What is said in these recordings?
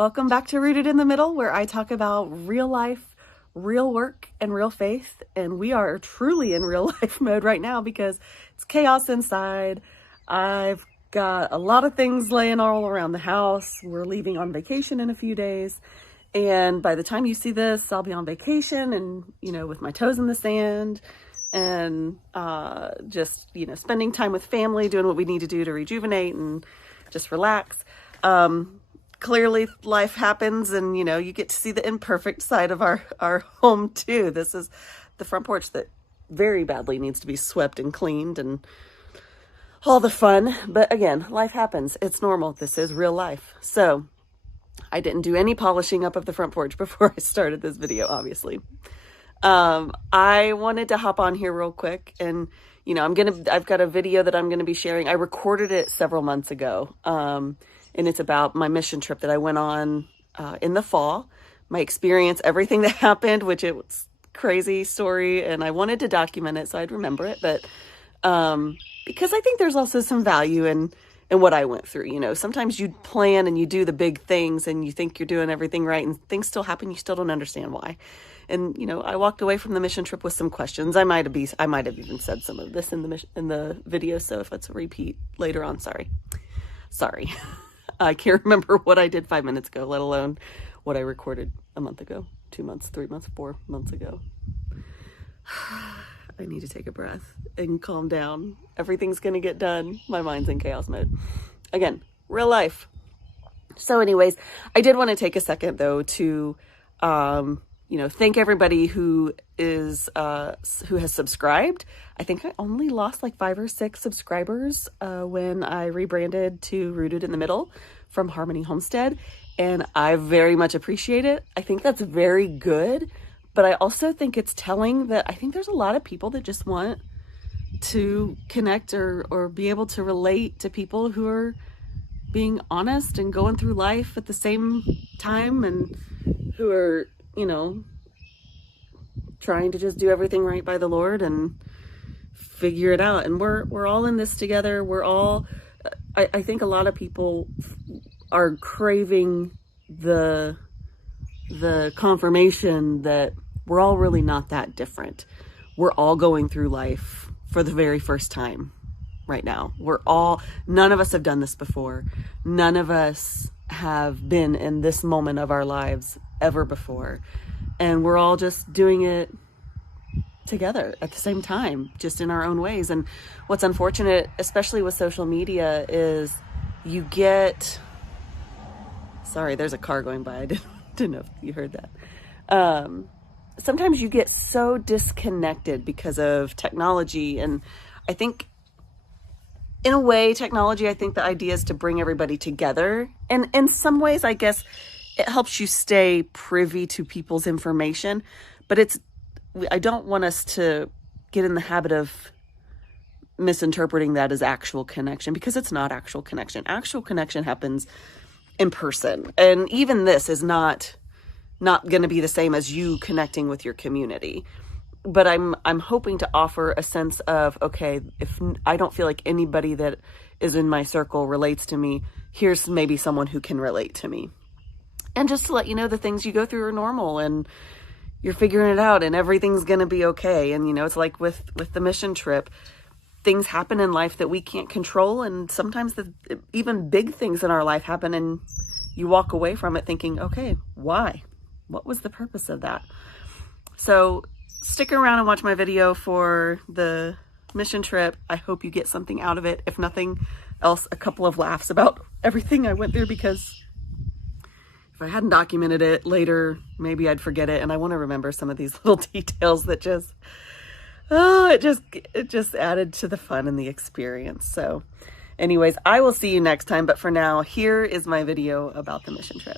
Welcome back to Rooted in the Middle, where I talk about real life, real work, and real faith. And we are truly in real life mode right now because it's chaos inside. I've got a lot of things laying all around the house. We're leaving on vacation in a few days. And by the time you see this, I'll be on vacation and, with my toes in the sand and just, spending time with family, doing what we need to do to rejuvenate and just relax. Clearly life happens and, you get to see the imperfect side of our home too. This is the front porch that very badly needs to be swept and cleaned and all the fun. But again, life happens. It's normal. This is real life. So I didn't do any polishing up of the front porch before I started this video, obviously. I wanted to hop on here real quick and, I've got a video that I'm going to be sharing. I recorded it several months ago. And it's about my mission trip that I went on in the fall, my experience, everything that happened, which it was a crazy story, and I wanted to document it so I'd remember it. But because I think there's also some value in what I went through. Sometimes you plan and you do the big things and you think you're doing everything right and things still happen. You still don't understand why. And, I walked away from the mission trip with some questions. I might have even said some of this in the video. So if it's a repeat later on, sorry. I can't remember what I did 5 minutes ago, let alone what I recorded a month ago, 2 months, 3 months, 4 months ago. I need to take a breath and calm down. Everything's going to get done. My mind's in chaos mode. Again, real life. So anyways, I did want to take a second though to, thank everybody who has subscribed. I think I only lost like 5 or 6 subscribers when I rebranded to Rooted in the Middle from Harmony Homestead, and I very much appreciate it. I think that's very good, but I also think it's telling that I think there's a lot of people that just want to connect or be able to relate to people who are being honest and going through life at the same time and who are, trying to just do everything right by the Lord and figure it out. And we're all in this together. We're all, I think a lot of people are craving the confirmation that we're all really not that different. We're all going through life for the very first time right now. None of us have done this before. None of us have been in this moment of our lives ever before. And we're all just doing it together at the same time, just in our own ways. And what's unfortunate, especially with social media, is you get... Sorry, there's a car going by. I didn't know if you heard that. Sometimes you get so disconnected because of technology. And I think, in a way, technology, I think the idea is to bring everybody together. And in some ways, I guess, it helps you stay privy to people's information, but I don't want us to get in the habit of misinterpreting that as actual connection, because it's not actual connection. Actual connection happens in person. And even this is not going to be the same as you connecting with your community. But I'm hoping to offer a sense of, okay, if I don't feel like anybody that is in my circle relates to me, here's maybe someone who can relate to me. And just to let you know, the things you go through are normal and you're figuring it out and everything's going to be okay. And, it's like with the mission trip, things happen in life that we can't control. And sometimes even big things in our life happen and you walk away from it thinking, okay, why? What was the purpose of that? So stick around and watch my video for the mission trip. I hope you get something out of it. If nothing else, a couple of laughs about everything I went through, because if I hadn't documented it later, maybe I'd forget it. And I want to remember some of these little details that it just added to the fun and the experience. So anyways, I will see you next time. But for now, here is my video about the mission trip.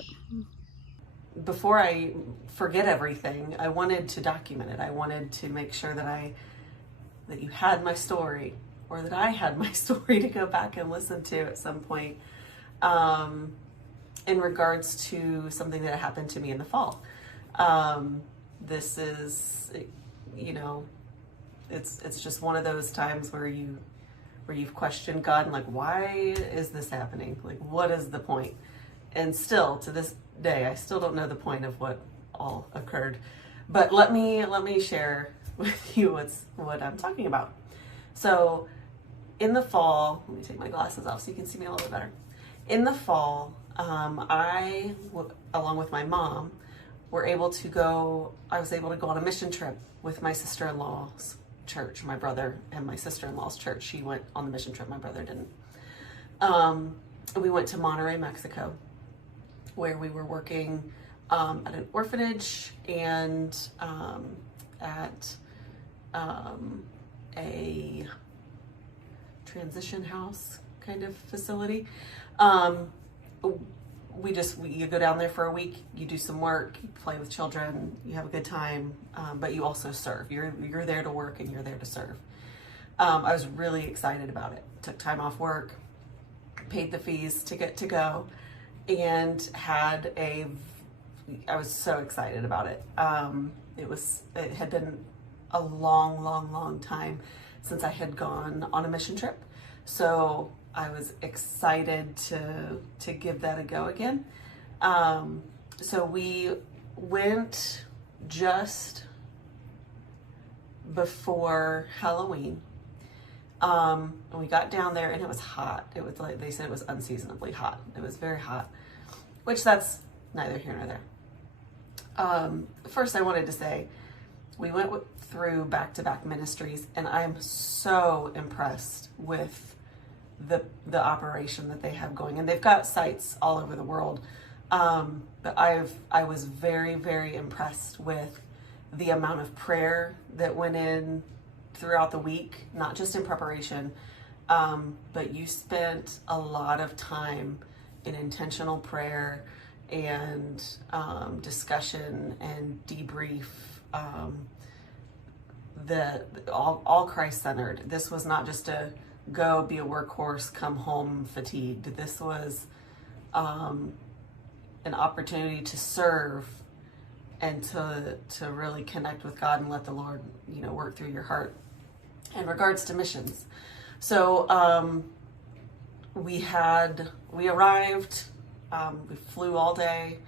Before I forget everything, I wanted to document it. I wanted to make sure that you had my story, or that I had my story to go back and listen to at some point. In regards to something that happened to me in the fall. This is, it's just one of those times where you've questioned God and like, why is this happening? Like, what is the point? And still to this day. I still don't know the point of what all occurred, but let me share with you what I'm talking about. So in the fall, let me take my glasses off so you can see me a little bit better. In the fall, I, along with my mom, I was able to go on a mission trip with my sister-in-law's church, my brother and my sister-in-law's church. She went on the mission trip, my brother didn't. We went to Monterrey, Mexico, where we were working at an orphanage and at a transition house kind of facility. You go down there for a week, you do some work, you play with children, you have a good time, but you also serve. You're there to work and you're there to serve. I was really excited about it. Took time off work, paid the fees to get to go, and I was so excited about it. It had been a long time since I had gone on a mission trip. So I was excited to give that a go again. So we went just before Halloween. And we got down there and it was hot. It was like, they said it was unseasonably hot. It was very hot, which that's neither here nor there. First I wanted to say, we went through back-to-back ministries and I'm so impressed with the operation that they have going, and they've got sites all over the world. But I was very, very impressed with the amount of prayer that went in throughout the week, not just in preparation, but you spent a lot of time in intentional prayer and discussion and debrief, all Christ-centered. This was not just a go be a workhorse, come home fatigued. This was an opportunity to serve and to really connect with God and let the Lord, work through your heart in regards to missions. So we arrived, we flew all day.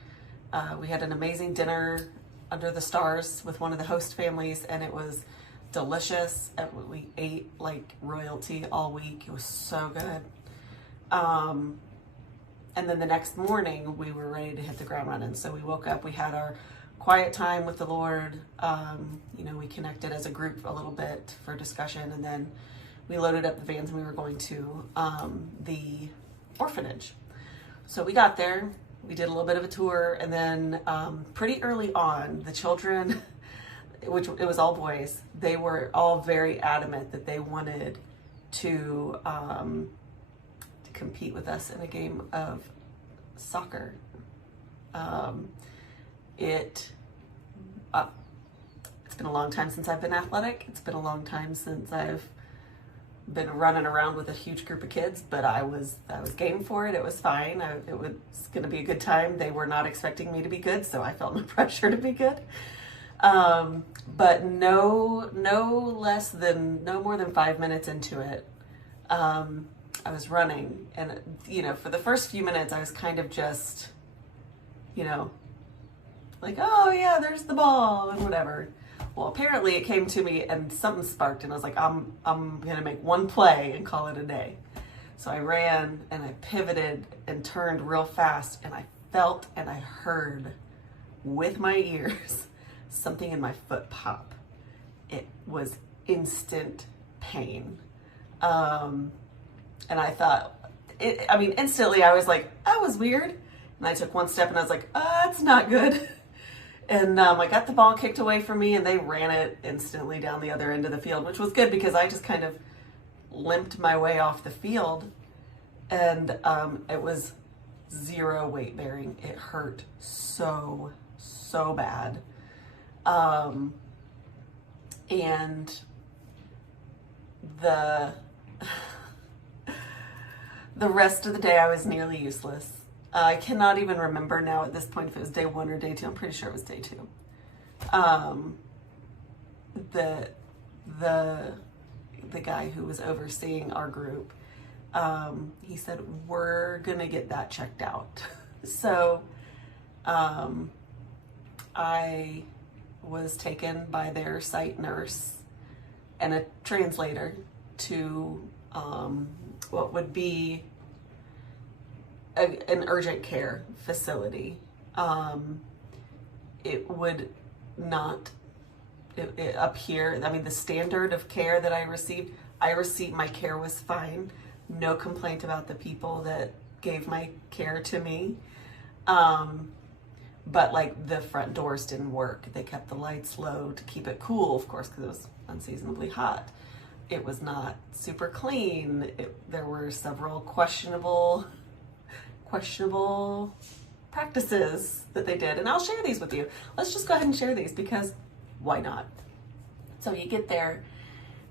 We had an amazing dinner under the stars with one of the host families, and it was delicious. We ate like royalty all week. It was so good. And then the next morning we were ready to hit the ground running. So we woke up, we had our quiet time with the Lord. We connected as a group a little bit for discussion, and then we loaded up the vans and we were going to the orphanage. So we got there, we did a little bit of a tour, and then pretty early on, the children, which it was all boys, they were all very adamant that they wanted to compete with us in a game of soccer. It's been a long time since I've been athletic. It's been a long time since I've been running around with a huge group of kids, but I was game for it. It was fine. It was going to be a good time. They were not expecting me to be good, so I felt no pressure to be good. But no more than 5 minutes into it, I was running, and for the first few minutes I was kind of just, like, oh yeah, there's the ball and whatever. Well, apparently it came to me and something sparked, and I was like, I'm gonna make one play and call it a day. So I ran and I pivoted and turned real fast, and I felt and I heard with my ears something in my foot pop. It was instant pain. And I thought, instantly I was like, that was weird. And I took one step and I was like, that's not good. And I got the ball kicked away from me, and they ran it instantly down the other end of the field, which was good because I just kind of limped my way off the field. And it was zero weight bearing. It hurt so bad. And the rest of the day I was nearly useless. I cannot even remember now at this point if it was day 1 or day 2. I'm pretty sure it was day 2. The guy who was overseeing our group, he said, we're gonna get that checked out. So I was taken by their site nurse and a translator to what would be an urgent care facility. It would not appear, I mean, the standard of care that I received, my care was fine. No complaint about the people that gave my care to me. But like the front doors didn't work. They kept the lights low to keep it cool, of course, because it was unseasonably hot. It was not super clean. There were several questionable practices that they did. And I'll share these with you. Let's just go ahead and share these because why not? So you get there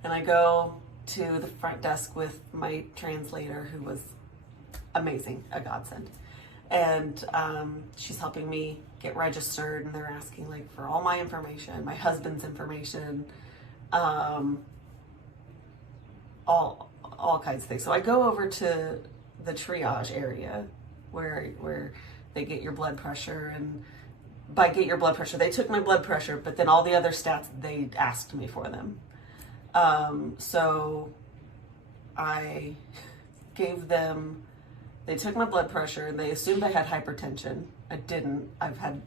and I go to the front desk with my translator, who was amazing, a godsend. And she's helping me get registered, and they're asking like for all my information, my husband's information, all kinds of things. So I go over to the triage area where they get your blood pressure, and by get your blood pressure, they took my blood pressure, but then all the other stats, they asked me for them. So I gave them, they took my blood pressure and they assumed I had hypertension. I didn't. I've had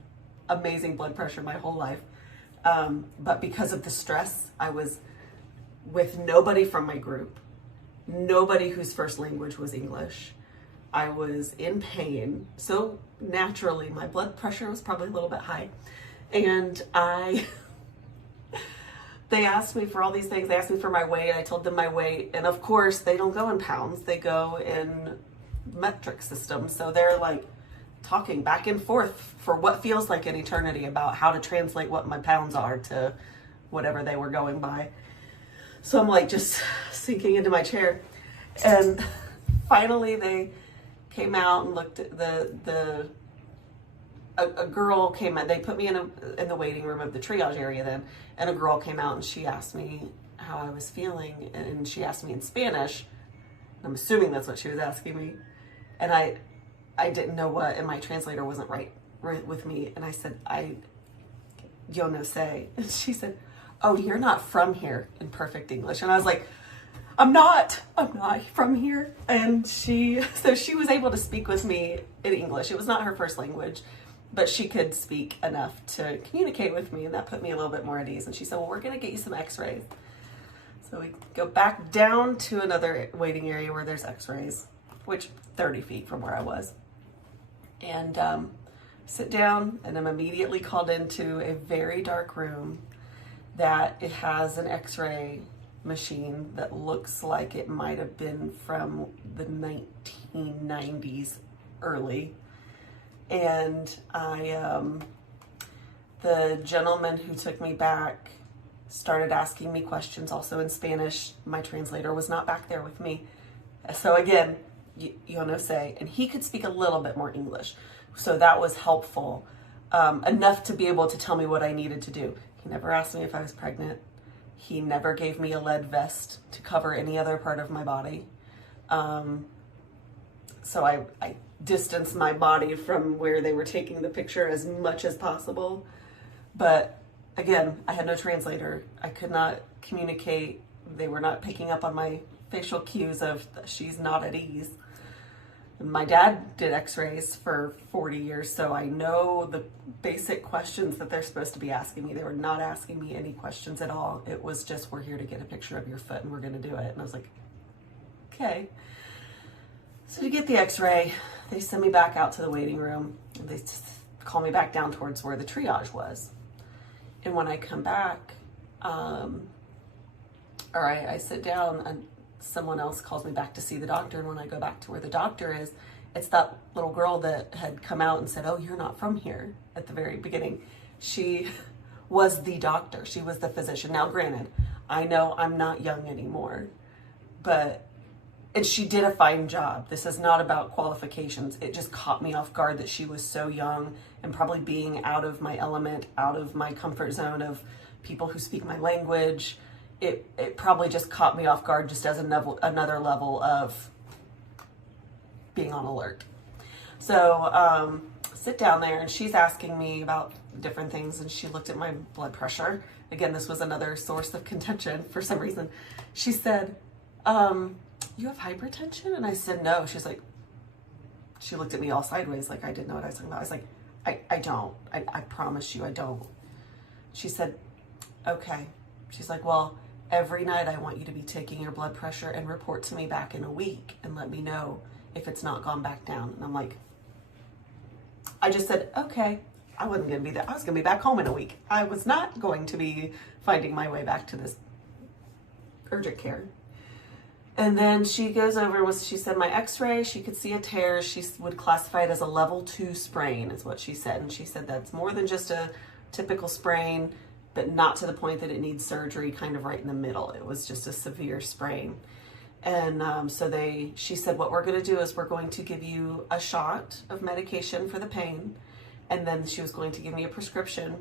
amazing blood pressure my whole life. But because of the stress, I was with nobody from my group, nobody whose first language was English. I was in pain. So naturally, my blood pressure was probably a little bit high. And they asked me for all these things. They asked me for my weight. I told them my weight. And of course, they don't go in pounds. They go in metric system. So they're like talking back and forth for what feels like an eternity about how to translate what my pounds are to whatever they were going by. So I'm like just sinking into my chair. And finally they came out and looked at a girl came out. They put me in the waiting room of the triage area then, and a girl came out and she asked me how I was feeling, and she asked me in Spanish. I'm assuming that's what she was asking me. And I didn't know what, and my translator wasn't right with me. And I said, yo no sé. And she said, oh, you're not from here, in perfect English. And I was like, I'm not from here. And so she was able to speak with me in English. It was not her first language, but she could speak enough to communicate with me. And that put me a little bit more at ease. And she said, well, we're going to get you some x-rays. So we go back down to another waiting area where there's x-rays, which 30 feet from where I was. And sit down, and I'm immediately called into a very dark room that it has an x-ray machine that looks like it might have been from the 1990s early. And the gentleman who took me back started asking me questions also in Spanish. My translator was not back there with me. So again, you know, say, and he could speak a little bit more English. So that was helpful, enough to be able to tell me what I needed to do. He never asked me if I was pregnant. He never gave me a lead vest to cover any other part of my body. So I distanced my body from where they were taking the picture as much as possible. But again, I had no translator. I could not communicate. They were not picking up on my facial cues of she's not at ease. My dad did x-rays for 40 years, so I know the basic questions that they're supposed to be asking me. They were not asking me any questions at all. It was just, we're here to get a picture of your foot and we're going to do it. And I was like, okay. So to get the x-ray, they send me back out to the waiting room. And they call me back down towards where the triage was. And when I come back, I sit down and someone else calls me back to see the doctor. And when I go back to where the doctor is, it's that little girl that had come out and said, oh, you're not from here at the very beginning. She was the doctor. She was the physician. Now, granted, I know I'm not young anymore, and she did a fine job. This is not about qualifications. It just caught me off guard that she was so young and probably being out of my element, out of my comfort zone of people who speak my language. It probably just caught me off guard just as another level of being on alert. So sit down there, and she's asking me about different things, and she looked at my blood pressure. Again, this was another source of contention for some reason. She said, you have hypertension? And I said, no. She's like, she looked at me all sideways like I didn't know what I was talking about. I was like, I don't. I promise you I don't. She said, okay. She's like, well, every night I want you to be taking your blood pressure and report to me back in a week and let me know if it's not gone back down. And I'm like, I just said, okay. I wasn't going to be there. I was going to be back home in a week. I was not going to be finding my way back to this urgent care. And then she goes over, she said my x-ray, she could see a tear. She would classify it as a level 2 sprain is what she said. And she said that's more than just a typical sprain, but not to the point that it needs surgery, kind of right in the middle. It was just a severe sprain. And she said, what we're going to do is we're going to give you a shot of medication for the pain. And then she was going to give me a prescription,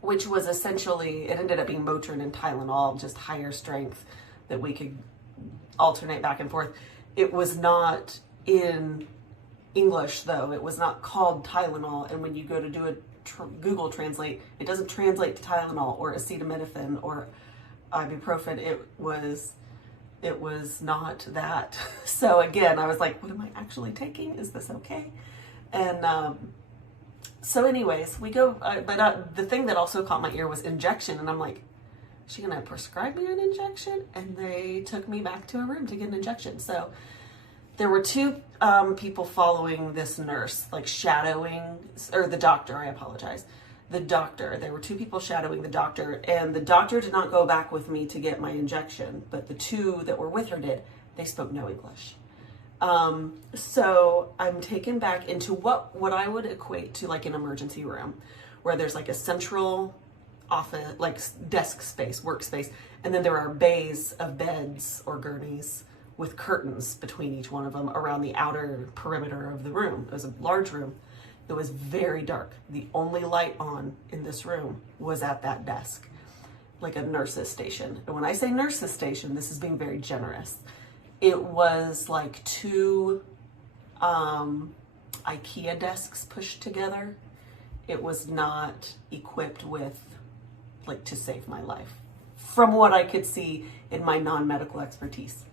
which was essentially, it ended up being Motrin and Tylenol, just higher strength that we could alternate back and forth. It was not in English though. It was not called Tylenol. And when you go to do a Google Translate, it doesn't translate to Tylenol or acetaminophen or ibuprofen. It was not that. So again, I was like, what am I actually taking? Is this okay? And so anyways, we go, but the thing that also caught my ear was injection. And I'm like, is she gonna prescribe me an injection? And they took me back to a room to get an injection. So there were two people following this nurse, like shadowing, or the doctor, I apologize. The doctor, there were two people shadowing the doctor, and the doctor did not go back with me to get my injection, but the two that were with her did. They spoke no English. So I'm taken back into what I would equate to like an emergency room, where there's like a central office, like desk space, workspace, and then there are bays of beds or gurneys with curtains between each one of them around the outer perimeter of the room. It was a large room. It was very dark. The only light on in this room was at that desk, like a nurse's station. And when I say nurse's station, this is being very generous. It was like two IKEA desks pushed together. It was not equipped with, like, to save my life, from what I could see in my non-medical expertise.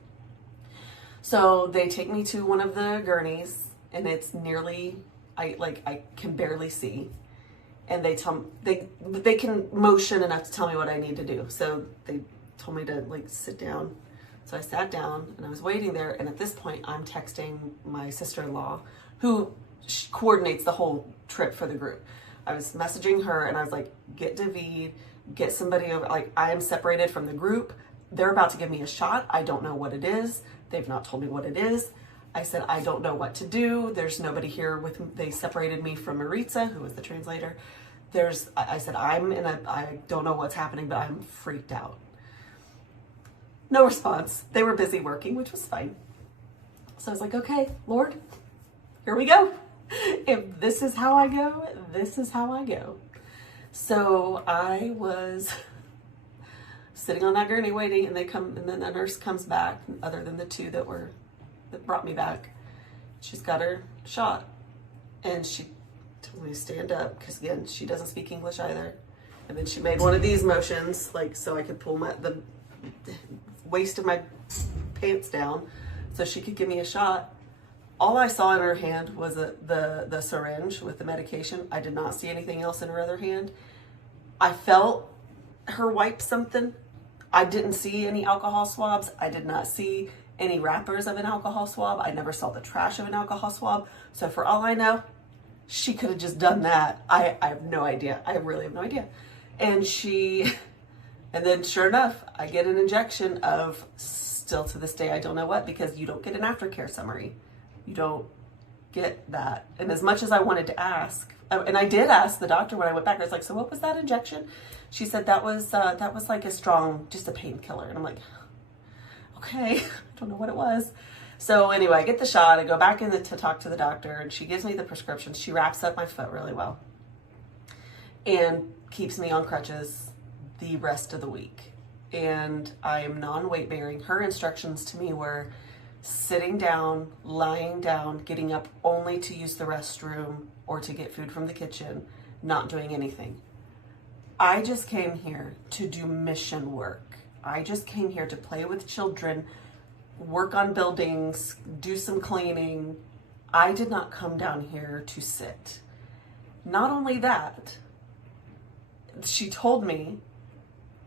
So they take me to one of the gurneys, and it's nearly, I can barely see. And they can motion enough to tell me what I need to do. So they told me to like sit down. So I sat down and I was waiting there. And at this point I'm texting my sister-in-law, who coordinates the whole trip for the group. I was messaging her and I was like, get David, get somebody over. Like, I am separated from the group. They're about to give me a shot. I don't know what it is. They've not told me what it is. I said, I don't know what to do. There's nobody here with me. They separated me from Maritza, who was the translator. I said, I don't know what's happening, but I'm freaked out. No response. They were busy working, which was fine. So I was like, okay, Lord, here we go. If this is how I go, this is how I go. So I was sitting on that gurney waiting, and and then the nurse comes back, other than the two that brought me back. She's got her shot, and she told me to stand up, because again, she doesn't speak English either. And then she made one of these motions, like, so I could pull the waist of my pants down so she could give me a shot. All I saw in her hand was the syringe with the medication. I did not see anything else in her other hand. I felt her wipe something. I didn't see any alcohol swabs. I did not see any wrappers of an alcohol swab. I never saw the trash of an alcohol swab. So for all I know, she could have just done that. I have no idea. I really have no idea. And then sure enough, I get an injection of, still to this day, I don't know what, because you don't get an aftercare summary. You don't get that. And as much as I wanted to ask, and I did ask the doctor when I went back, I was like, so what was that injection? She said that was like a strong, just a painkiller. And I'm like, okay, I don't know what it was. So anyway, I get the shot, I go back in to talk to the doctor, and she gives me the prescription. She wraps up my foot really well and keeps me on crutches the rest of the week. And I am non-weight bearing. Her instructions to me were, sitting down, lying down, getting up only to use the restroom or to get food from the kitchen, not doing anything. I just came here to do mission work. I just came here to play with children, work on buildings, do some cleaning. I did not come down here to sit. Not only that, she told me,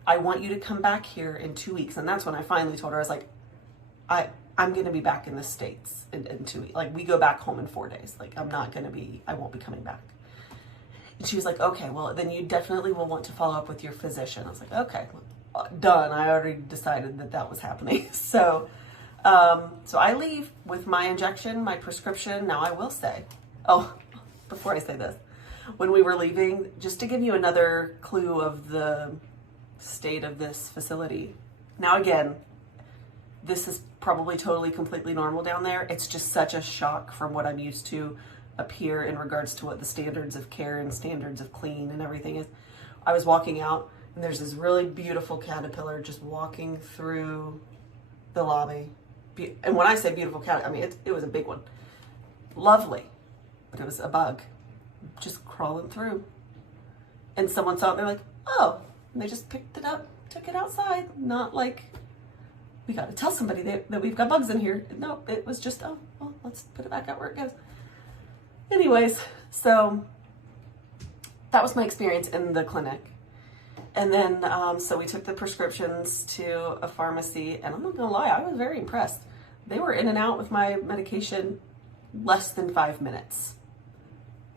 I want you to come back here in 2 weeks. And that's when I finally told her, I was like, I'm going to be back in the States in 2 weeks. Like, we go back home in 4 days. Like, I won't be coming back. And she was like, okay, well, then you definitely will want to follow up with your physician. I was like, okay, done. I already decided that was happening. So I leave with my injection, my prescription. Now I will say, before I say this, when we were leaving, just to give you another clue of the state of this facility. Now again, this is probably totally completely normal down there. It's just such a shock from what I'm used to up here in regards to what the standards of care and standards of clean and everything is. I was walking out and there's this really beautiful caterpillar just walking through the lobby. And when I say beautiful cat, I mean, it was a big one. Lovely, but it was a bug just crawling through. And someone saw it, they're like, oh, and they just picked it up, took it outside. Not like, we got to tell somebody that we've got bugs in here. No, it was just, oh, well, let's put it back out where it goes. Anyways, so that was my experience in the clinic. And then, so we took the prescriptions to a pharmacy, and I'm not gonna lie, I was very impressed. They were in and out with my medication less than 5 minutes.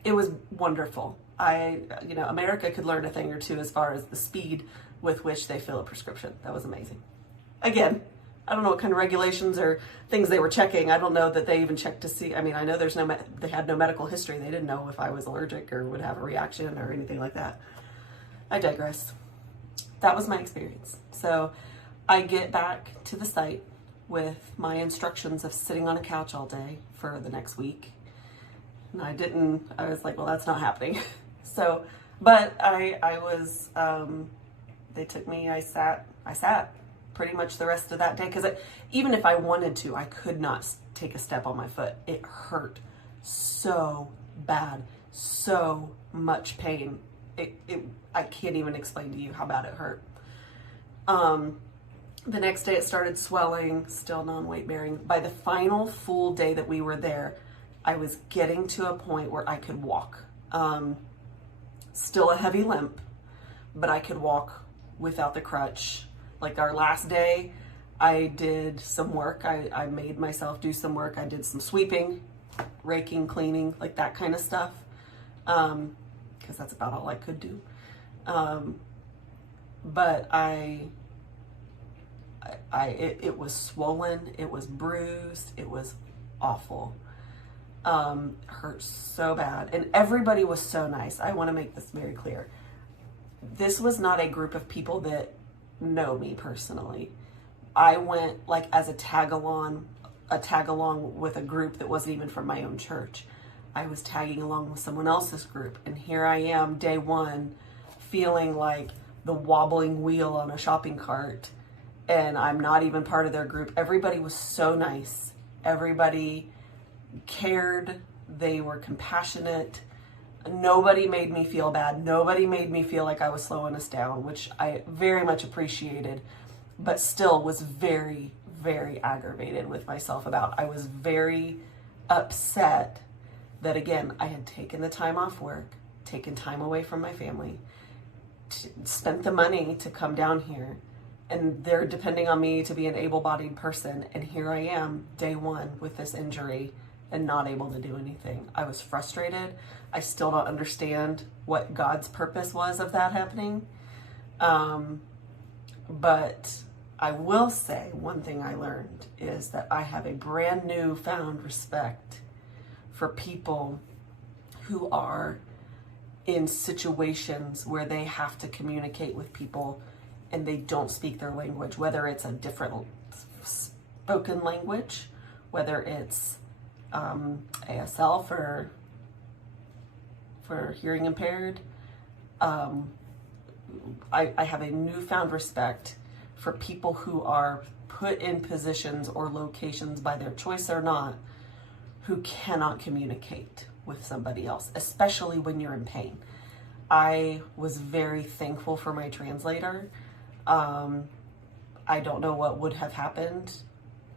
It was wonderful. America could learn a thing or two as far as the speed with which they fill a prescription. That was amazing. Again, I don't know what kind of regulations or things they were checking. I don't know that they even checked to see. I mean, I know they had no medical history. They didn't know if I was allergic or would have a reaction or anything like that. I digress. That was my experience. So I get back to the site with my instructions of sitting on a couch all day for the next week. And I was like, well, that's not happening. So, but I was, they took me, I sat pretty much the rest of that day. Cause even if I wanted to, I could not take a step on my foot. It hurt so bad, so much pain. I can't even explain to you how bad it hurt. The next day it started swelling, still non-weight bearing. By the final full day that we were there, I was getting to a point where I could walk. Still a heavy limp, but I could walk without the crutch. Like our last day, I did some work. I made myself do some work. I did some sweeping, raking, cleaning, like that kind of stuff. Because that's about all I could do. But it was swollen, it was bruised, it was awful. Hurt so bad. And everybody was so nice. I want to make this very clear. This was not a group of people that know me personally. I went like as a tag along with a group that wasn't even from my own church. I was tagging along with someone else's group, and here I am, day one, feeling like the wobbling wheel on a shopping cart, and I'm not even part of their group. Everybody was so nice. Everybody cared. They were compassionate. Nobody made me feel bad. Nobody made me feel like I was slowing us down, which I very much appreciated, but still was very, very aggravated with myself about. I was very upset that, again, I had taken the time off work, taken time away from my family, spent the money to come down here, and they're depending on me to be an able-bodied person, and here I am, day one, with this injury and not able to do anything. I was frustrated. I still don't understand what God's purpose was of that happening. But I will say one thing I learned is that I have a brand new found respect for people who are in situations where they have to communicate with people and they don't speak their language, whether it's a different spoken language, whether it's ASL for hearing impaired. I have a newfound respect for people who are put in positions or locations by their choice or not, who cannot communicate with somebody else, especially when you're in pain. I was very thankful for my translator. I don't know what would have happened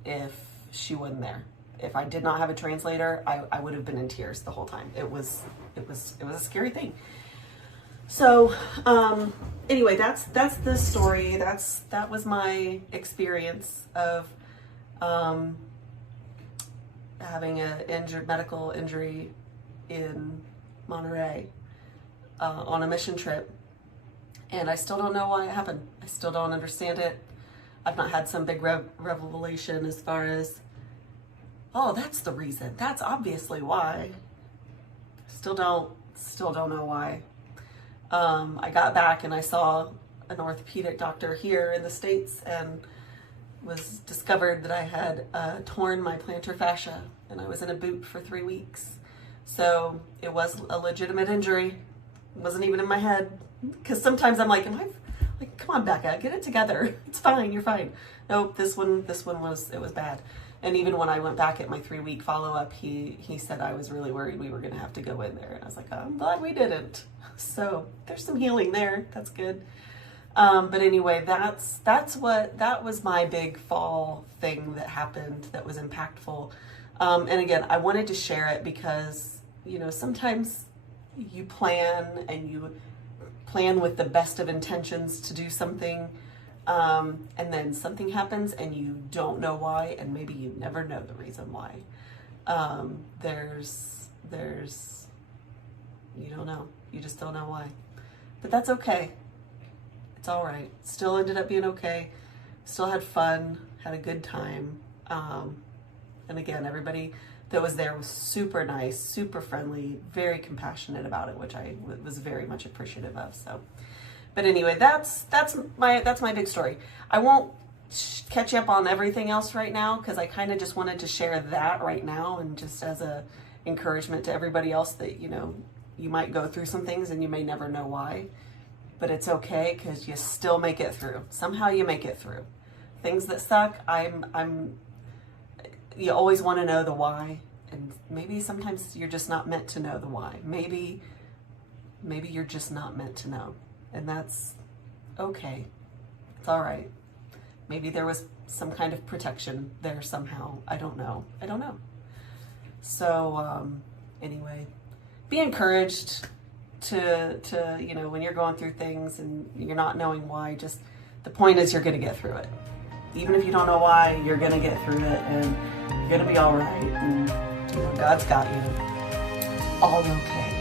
if she wasn't there. If I did not have a translator, I would have been in tears the whole time. It was a scary thing. So, anyway, that's the story. That was my experience of, having a medical injury in Monterey, on a mission trip. And I still don't know why it happened. I still don't understand it. I've not had some big revelation as far as, oh, that's the reason. That's obviously why. Still don't know why. I got back and I saw an orthopedic doctor here in the States and was discovered that I had torn my plantar fascia and I was in a boot for 3 weeks. So it was a legitimate injury. It wasn't even in my head. Because sometimes I'm like, come on, Becca, get it together. It's fine, you're fine. Nope, this one was bad. And even when I went back at my 3-week follow-up, he said I was really worried we were going to have to go in there. And I was like, oh, I'm glad we didn't. So there's some healing there. That's good. But anyway, that was my big fall thing that happened that was impactful. And again, I wanted to share it because, sometimes you plan with the best of intentions to do something, and then something happens and you don't know why, and maybe you never know the reason why. You don't know. You just don't know why. But that's okay. It's all right. Still ended up being okay. Still had fun, had a good time. And again, everybody that was there was super nice, super friendly, very compassionate about it, which I was very much appreciative of. So, but anyway, that's my big story. I won't catch you up on everything else right now because I kind of just wanted to share that right now, and just as a encouragement to everybody else that you might go through some things and you may never know why, but it's okay because you still make it through. Somehow you make it through. Things that suck, you always want to know the why, and maybe sometimes you're just not meant to know the why. Maybe you're just not meant to know, and that's okay. It's all right. Maybe there was some kind of protection there somehow. I don't know. So anyway, be encouraged to when you're going through things and you're not knowing why. Just the point is you're going to get through it. Even if you don't know why, you're going to get through it, and you're going to be all right. And God's got you. All okay.